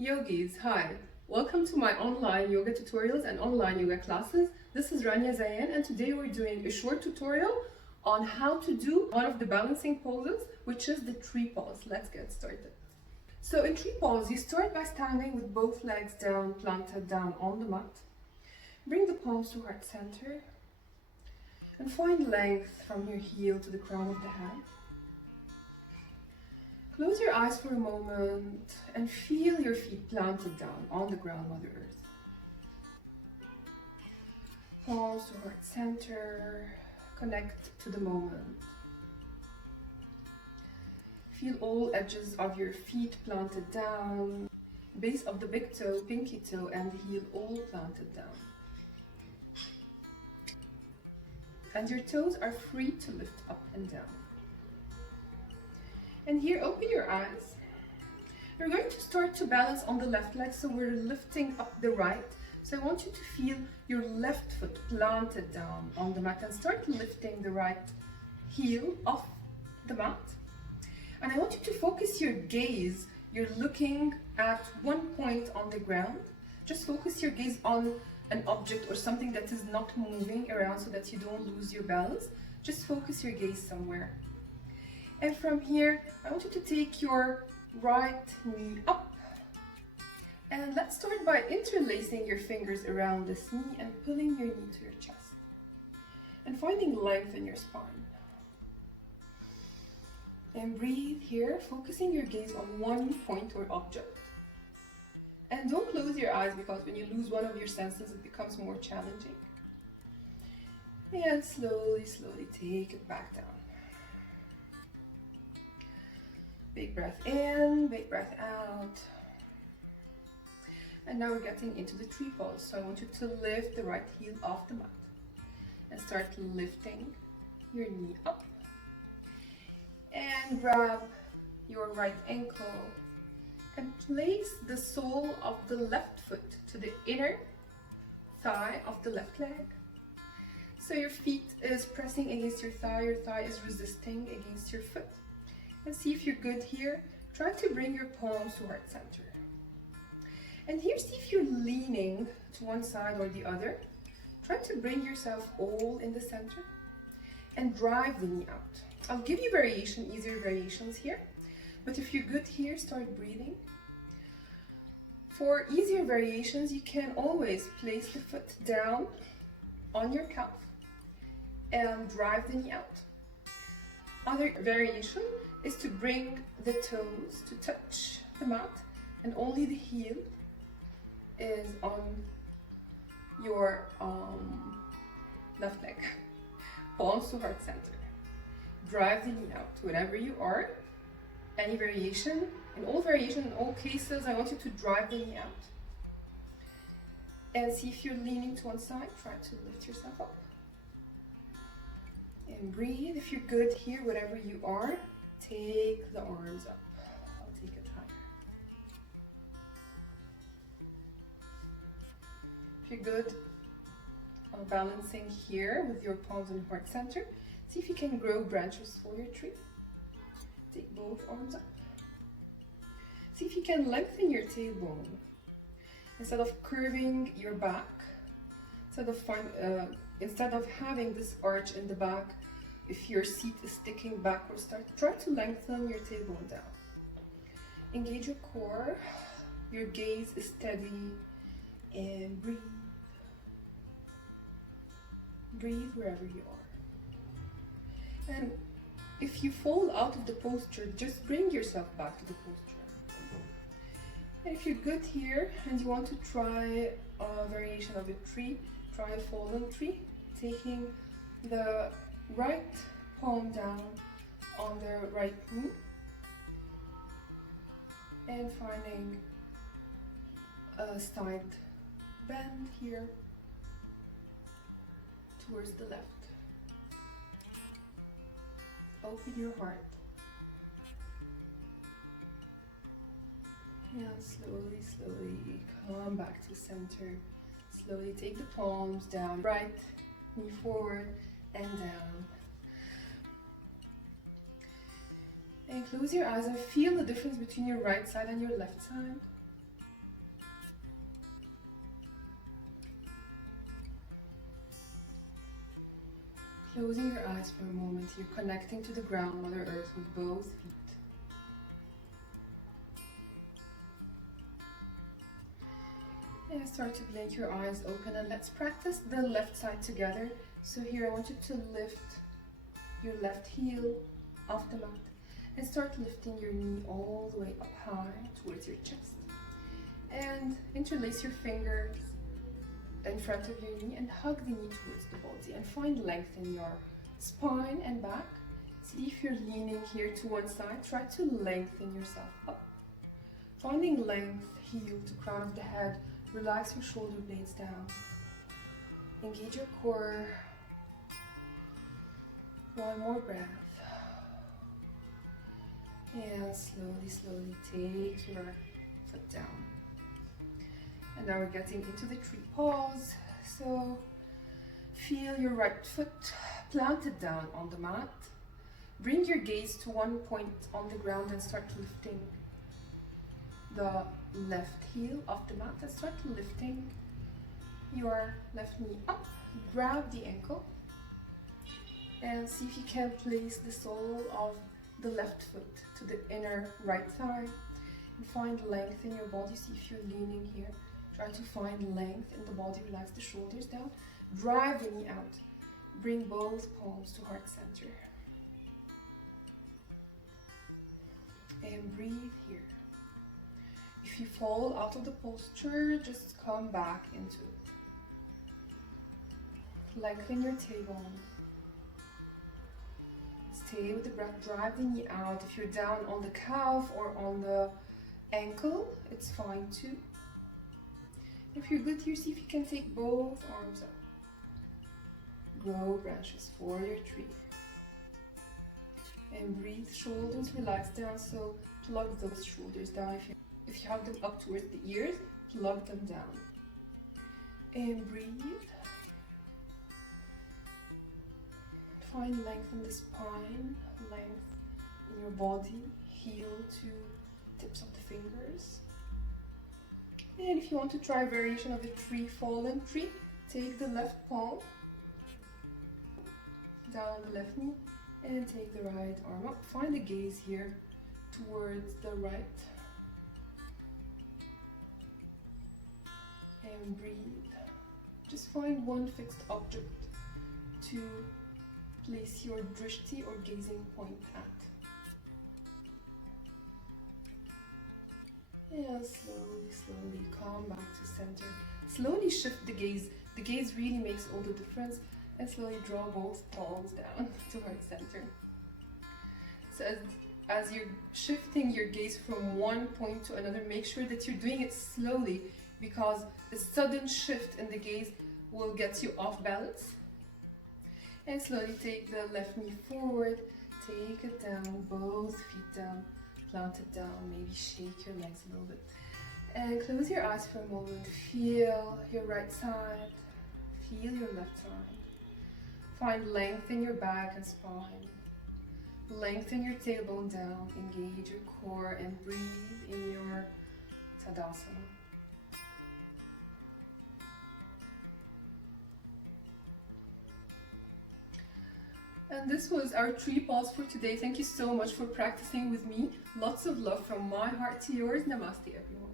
Yogis, hi! Welcome to my online yoga tutorials and online yoga classes. This is Rania Zayan and today we're doing a short tutorial on how to do one of the balancing poses, which is the tree pose. Let's get started. So in tree pose, you start by standing with both legs down, planted down on the mat. Bring the palms to heart center and find length from your heel to the crown of the head. Close your eyes for a moment and feel your feet planted down on the ground, Mother Earth. Palms to heart center, connect to the moment. Feel all edges of your feet planted down, base of the big toe, pinky toe, and the heel all planted down. And your toes are free to lift up and down. And here, open your eyes. You're going to start to balance on the left leg, so we're lifting up the right. So I want you to feel your left foot planted down on the mat and start lifting the right heel off the mat. And I want you to focus your gaze. You're looking at one point on the ground. Just focus your gaze on an object or something that is not moving around so that you don't lose your balance. Just focus your gaze somewhere. And from here, I want you to take your right knee up. And let's start by interlacing your fingers around this knee and pulling your knee to your chest. And finding length in your spine. And breathe here, focusing your gaze on one point or object. And don't close your eyes, because when you lose one of your senses, it becomes more challenging. And slowly, slowly take it back down. Big breath in, big breath out. And now we're getting into the tree pose. So I want you to lift the right heel off the mat and start lifting your knee up. And grab your right ankle and place the sole of the left foot to the inner thigh of the left leg. So your feet is pressing against your thigh is resisting against your foot. And see if you're good here. Try to bring your palms to heart center. And here, see if you're leaning to one side or the other. Try to bring yourself all in the center and drive the knee out. I'll give you easier variations here. But if you're good here, start breathing. For easier variations, you can always place the foot down on your calf and drive the knee out. Other variation is to bring the toes to touch the mat and only the heel is on your left leg. Palms to heart center. Drive the knee out, wherever you are. Any variation, in all cases, I want you to drive the knee out. And see if you're leaning to one side, try to lift yourself up. And breathe. If you're good here, wherever you are, take the arms up. I'll take it higher. If you're good balancing here with your palms in heart center, see if you can grow branches for your tree. Take both arms up. See if you can lengthen your tailbone. Instead of curving your back, instead of having this arch in the back, if your seat is sticking backwards, try to lengthen your tailbone down. Engage your core, your gaze is steady, and breathe. Breathe wherever you are. And if you fall out of the posture, just bring yourself back to the posture. And if you're good here and you want to try a variation of a tree, try a fallen tree, taking the right palm down on the right knee and finding a side bend here towards the left. Open your heart and slowly, slowly come back to center. Slowly take the palms down, right knee forward and down. And close your eyes and feel the difference between your right side and your left side. Closing your eyes for a moment, you're connecting to the ground, Mother Earth, with both feet. And start to blink your eyes open, and let's practice the left side together. So here I want you to lift your left heel off the mat and start lifting your knee all the way up high towards your chest. And interlace your fingers in front of your knee and hug the knee towards the body and find length in your spine and back. See if you're leaning here to one side. Try to lengthen yourself up. Finding length, heel to crown of the head. Relax your shoulder blades down. Engage your core. One more breath. And slowly take your foot down. And now we're getting into the tree pose. So feel your right foot planted down on the mat. Bring your gaze to one point on the ground and start lifting the left heel off the mat and start lifting your left knee up. Grab the ankle and see if you can place the sole of the left foot to the inner right thigh and find length in your body. See if you're leaning here. Try to find length in the body. Relax the shoulders down. Drive the knee out. Bring both palms to heart center. And breathe here. If you fall out of the posture, just come back into it. Lengthen your tailbone. Stay with the breath. Drive the knee out. If you're down on the calf or on the ankle, it's fine too. If you're good here, see if you can take both arms up. Grow branches for your tree. And breathe, shoulders relax down, so plug those shoulders down. If you have them up towards the ears, plug them down. And breathe. Find length in the spine, length in your body, heel to tips of the fingers. And if you want to try a variation of the tree, fallen tree, take the left palm down on the left knee and take the right arm up. Find the gaze here towards the right. And breathe. Just find one fixed object to place your drishti or gazing point at. And slowly come back to center. Slowly shift the gaze. The gaze really makes all the difference. And slowly draw both palms down to heart center. So as you're shifting your gaze from one point to another, make sure that you're doing it slowly, because a sudden shift in the gaze will get you off balance. And slowly take the left knee forward, take it down, both feet down, plant it down, maybe shake your legs a little bit. And close your eyes for a moment, feel your right side, feel your left side. Find length in your back and spine, lengthen your tailbone down, engage your core and breathe in your Tadasana. And this was our tree pause for today. Thank you so much for practicing with me. Lots of love from my heart to yours. Namaste, everyone.